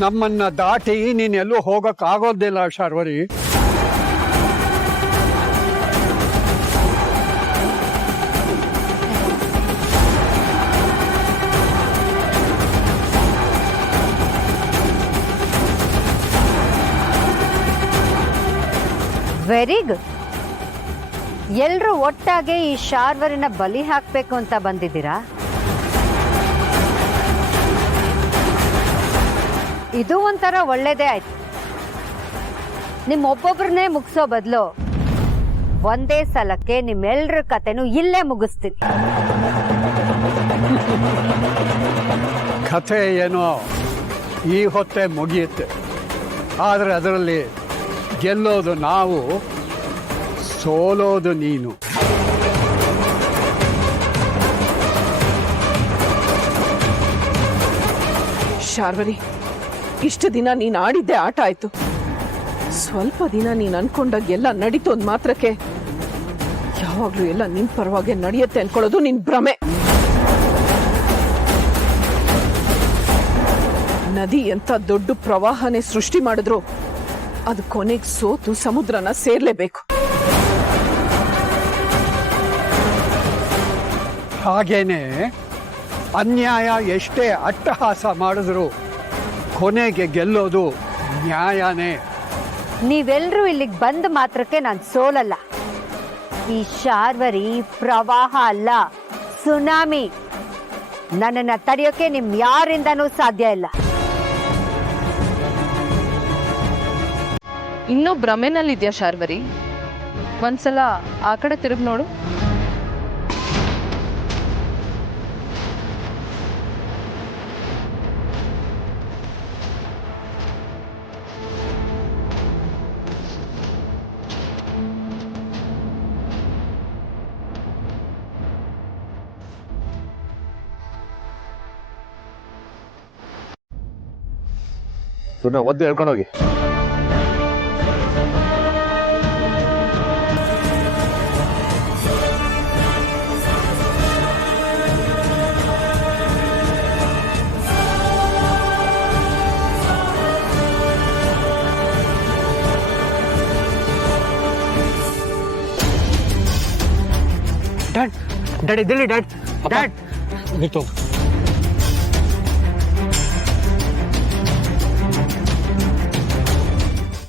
ನಮ್ಮನ್ನ ದಾಟಿ ನೀನೆಲ್ಲೂ ಹೋಗಕ್ಕಾಗೋದಿಲ್ಲ ಶಾರ್ವರಿ. Very good. ಎಲ್ರೂ ಒಟ್ಟಾಗೆ ಈ ಶಾರ್ವರಿನ ಬಲಿ ಹಾಕ್ಬೇಕು ಅಂತ ಬಂದಿದ್ದೀರಾ? ಇದು ಒಂಥರ ಒಳ್ಳೇದೇ ಆಯ್ತು. ನಿಮ್ಮೊಬ್ಬೊಬ್ರನ್ನೇ ಮುಗಿಸೋ ಬದಲು ಒಂದೇ ಸಲಕ್ಕೆ ನಿಮ್ಮೆಲ್ರ ಕತೆನೂ ಇಲ್ಲೇ ಮುಗಿಸ್ತೀನಿ. ಕಥೆ ಏನೋ ಈ ಹೊತ್ತೆ ಮುಗಿಯುತ್ತೆ, ಆದರೆ ಅದರಲ್ಲಿ ಗೆಲ್ಲೋದು ನಾವು, ಸೋಲೋದು ನೀನು. ಶಾರ್ವರಿ, ಇಷ್ಟು ದಿನ ನೀನು ಆಡಿದ್ದೆ ಆಟ ಆಯ್ತು. ಸ್ವಲ್ಪ ದಿನ ನೀನು ಅನ್ಕೊಂಡಾಗ ಎಲ್ಲ ನಡೀತು ಅಂದ್ ಮಾತ್ರಕ್ಕೆ ಯಾವಾಗ್ಲೂ ಎಲ್ಲ ನಿನ್ ಪರವಾಗಿ ನಡೆಯುತ್ತೆ ಅನ್ಕೊಳ್ಳೋದು ನಿನ್ ಭ್ರಮೆ. ನದಿ ಎಂತ ದೊಡ್ಡ ಪ್ರವಾಹನೇ ಸೃಷ್ಟಿ ಮಾಡಿದ್ರು ಅದು ಕೊನೆಗೆ ಸೋತು ಸಮುದ್ರನ ಸೇರ್ಲೇಬೇಕು. ಹಾಗೇನೆ ಅನ್ಯಾಯ ಎಷ್ಟೇ ಅಟ್ಟಹಾಸ ಮಾಡಿದ್ರು ಕೊನೆಗೆ ಗೆಲ್ಲೋದು ನ್ಯಾಯನೇ. ನೀವೆಲ್ರೂ ಇಲ್ಲಿಗೆ ಬಂದ ಮಾತ್ರಕ್ಕೆ ನಾನು ಸೋಲಲ್ಲ. ಈ ಶಾರ್ವರಿ ಪ್ರವಾಹ ಅಲ್ಲ, ಸುನಾಮಿ. ನನ್ನನ್ನ ತಡೆಯೋಕೆ ನಿಮ್ ಯಾರಿಂದನೂ ಸಾಧ್ಯ ಇಲ್ಲ. ಇನ್ನೂ ಭ್ರಮೆನಲ್ಲಿದ್ಯಾ ಶಾರ್ವರಿ? ಒಂದ್ಸಲ ಆ ಕಡೆ ತಿರುಗಿ ನೋಡು. ಸುಮ್ಮನೆ ಒದ್ದು ಹೇಳ್ಕೊಂಡೋಗಿ. ಡ್ಯಾಡ್, ಡ್ಯಾಡ್ ಇದ್ದಿಲ್ಲಿ ಡ್ಯಾಡ್. ಡ್ಯಾಡ್,